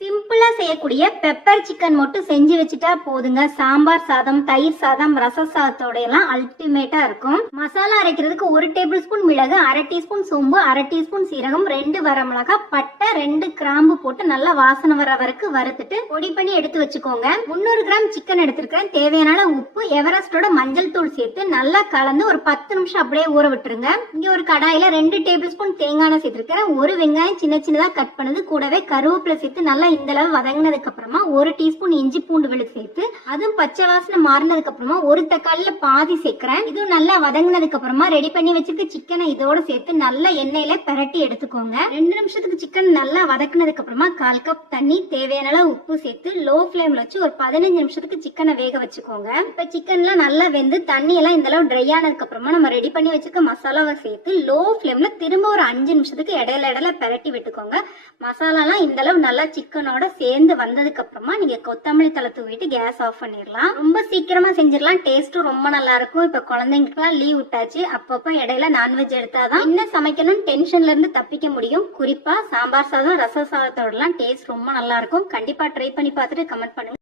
சிம்பிளா செய்யக்கூடிய pepper chicken மட்டும் செஞ்சு வச்சுட்டா போதுங்க. சாம்பார் சாதம், தயிர் சாதம், ரச சாதத்தோட எல்லாம் அல்டிமேட்டா இருக்கும். மசாலா அரைக்கிறதுக்கு 1 டேபிள் ஸ்பூன் மிளகு, 1/2 டீஸ்பூன் சோம்பு, 1/2 டீஸ்பூன் சீரகம், 2 வரமிளகா, பட்டை, 2 கிராம்பு போட்டு நல்லா வாசனை வர வரைக்கும் வறுத்துட்டு பொடி பண்ணி எடுத்து வச்சுக்கோங்க. 300 கிராம் சிக்கன் எடுத்திருக்கிறேன். தேவையான உப்பு, எவரெஸ்டோட மஞ்சள் தூள் சேர்த்து நல்லா கலந்து ஒரு 10 நிமிஷம் அப்படியே ஊற விட்டுருங்க. இங்க ஒரு கடாயில 2 டேபிள் ஸ்பூன் தேங்காய் எண்ணெய் சேர்த்திருக்கிறேன். 1 வெங்காயம் சின்ன சின்னதா கட் பண்ணது, கூடவே கருவேப்பிலை சேர்த்து நல்லா இந்த அளவு வதங்கினதுக்கு அப்புறமா 1 டீஸ்பூன் இஞ்சி பூண்டு விழுது சேர்த்து அதுவும் பச்சை வாசனை மாறினதுக்கு அப்புறமா 1 தக்காளியில பாதி சேர்க்கிறேன். இதுவும் நல்லா வதங்கினதுக்கு அப்புறமா ரெடி பண்ணி வச்சிருக்க சிக்கனை இதோட சேர்த்து நல்லா எண்ணெயில பிரட்டி எடுத்துக்கோங்க. 2 நிமிஷத்துக்கு சிக்கன் நல்லா வதக்கினதுக்கு அப்புறமா 1/4 கப் தண்ணி, தேவையான அளவு உப்பு சேர்த்து லோ ஃபிளேம்ல வச்சு ஒரு 15 நிமிஷத்துக்கு சிக்கனை வேக வச்சுக்கோங்க. இப்ப சிக்கன்லாம் நல்லா வெந்து தண்ணி எல்லாம் இந்த அளவு ட்ரை ஆனதுக்கு அப்புறமா நம்ம ரெடி பண்ணி வச்சிருக்க மசாலாவை சேர்த்து லோ ஃபிளேம்ல திரும்ப ஒரு 5 நிமிஷத்துக்கு இடையில பிரட்டி விட்டுக்கோங்க. மசாலாலாம் இந்த அளவு நல்லா சிக்கனோட சேர்ந்து வந்ததுக்கு அப்புறமா நீங்க கொத்தமல்லி தழை தூவிட்டு கேஸ் ஆஃப் பண்ணிடலாம். ரொம்ப சீக்கிரமா செஞ்சிடலாம். டேஸ்ட்டும் ரொம்ப நல்லா இருக்கும். இப்ப குழந்தைங்களுக்குலாம் லீவ் விட்டாச்சு. அப்பப்ப இடையில நான்வெஜ் எடுத்தாதான் என்ன சமைக்கணும் டென்ஷன்ல இருந்து தப்பிக்க முடியும். குறிப்பா சாம்பார் சாதம், ரச சாதத்தோட எல்லாம் டேஸ்ட் ரொம்ப நல்லா இருக்கும். கண்டிப்பா ட்ரை பண்ணி பார்த்துட்டு கமெண்ட் பண்ணுங்க.